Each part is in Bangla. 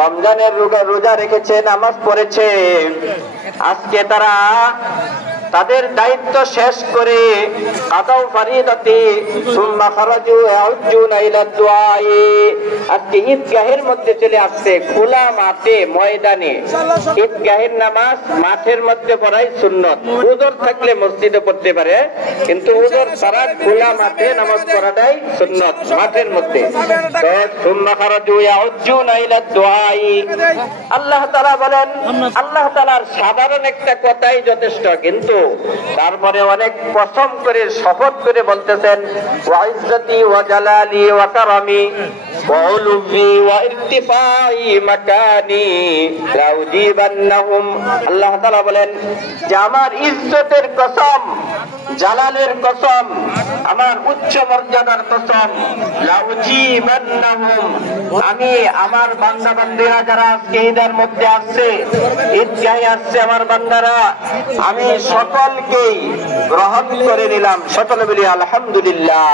রমজানের রোজা রেখেছে, নামাজ পড়েছে, আজকে তারা তাদের দায়িত্ব শেষ করে আদাও ফারিদাতি সুম্মা খারাজু ইয়াউজুনা ইলা দুআই, আজকে ঈদগাহের মধ্যে চলে আসছে, খোলা মাঠে ময়দানে। ঈদগাহের নামাজ মাঠের মধ্যে পড়াই সুন্নাত, উযর থাকলে মসজিদে পড়তে পারে, কিন্তু উযর ছাড়া খোলা মাঠে নামাজ পড়াটাই সুন্নাত মাঠের মধ্যে। তো সুম্মা খারাজু ইয়াউজুনা ইলা দুআই, আল্লাহ তাআলা বলেন, আল্লাহ তাআলার সাধারণ একটা কথাই যথেষ্ট, কিন্তু তারপরে অনেক কসম করে শপথ করে বলতেছেন, ওয়া ইজ্জতি ওয়া জালালি ওয়া কারামি ওয়া উলুবি ওয়া ইরতিফাই মাকানি লা উজিবান্নাহুম। আল্লাহ তাআলা বলেন যে আমার ইজ্জতের কসম, জালালের কসম, আমার উচ্চ মর্যাদার কসম, লা উজিবান্নাহুম, আমি আমার বান্দা বান্দীরা যারা আজকে ঈদের মধ্যে আসছে, ঈদগাহে আসছে আমার বান্দারা, আমি সকলকেই গ্রহণ করে নিলাম। সকলে বলি আলহামদুলিল্লাহ।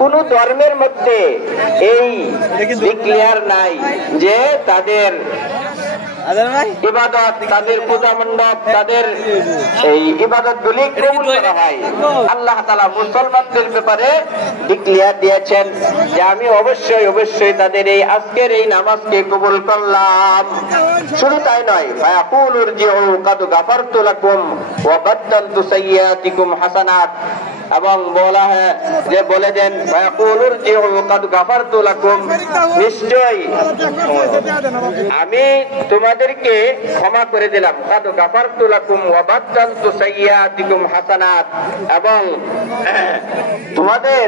কোন ধর্মের মধ্যে এই ডিক্লেয়ার নাই যে তাদের ইবাদত, তাদের পূজা মণ্ডপ, তাদের এই ইবাদত গুলি কবুল করা হয়। আল্লাহ তাআলা মুসলমানদের ব্যাপারে ডিক্লেয়ার দিয়েছেন যে আমি অবশ্যই অবশ্যই তাদের এই আজকের এই নামাজকে কবুল করলাম। শুধু তাই নয়, ফায়াকুলু ইরজিউ কাদ গাফারতু লাকুম ওয়া বাদদালতু সাইয়্যাতিকুম হাসানাত, এবং বলা হয় যে বলে দেন ফায়াকুলু ইরজিউ কাদ গাফারতু লাকুম, নিশ্চয়ই আমি তোমাদেরকে ক্ষমা করে দিলাম, কাদ গাফারতু লাকুম ওয়া বাদদালতু সাইয়্যাতিকুম হাসানাত, এবং তোমাদের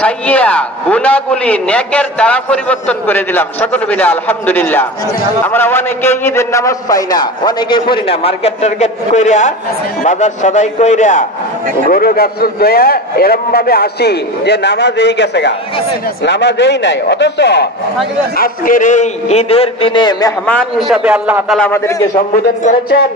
সাইয়্যা গুনাহগুলি নেকের দ্বারা পরিবর্তন করে দিলাম। সকলে মিলে আলহামদুলিল্লাহ। আমরা অনেকে ঈদের নামাজ পাই না, অনেকে পড়ি না, মার্কেট টার্গেট কইরা, বাজার সদাই কইরা, গরু গাছুর দয়া এরম ভাবে আসি যে নামাজ এই গেছে গা, নামাজ এই নাই। অথচ আজকের এই ঈদের দিনে মেহমান হিসাবে আল্লাহ তাআলা আমাদেরকে সম্বোধন করেছেন।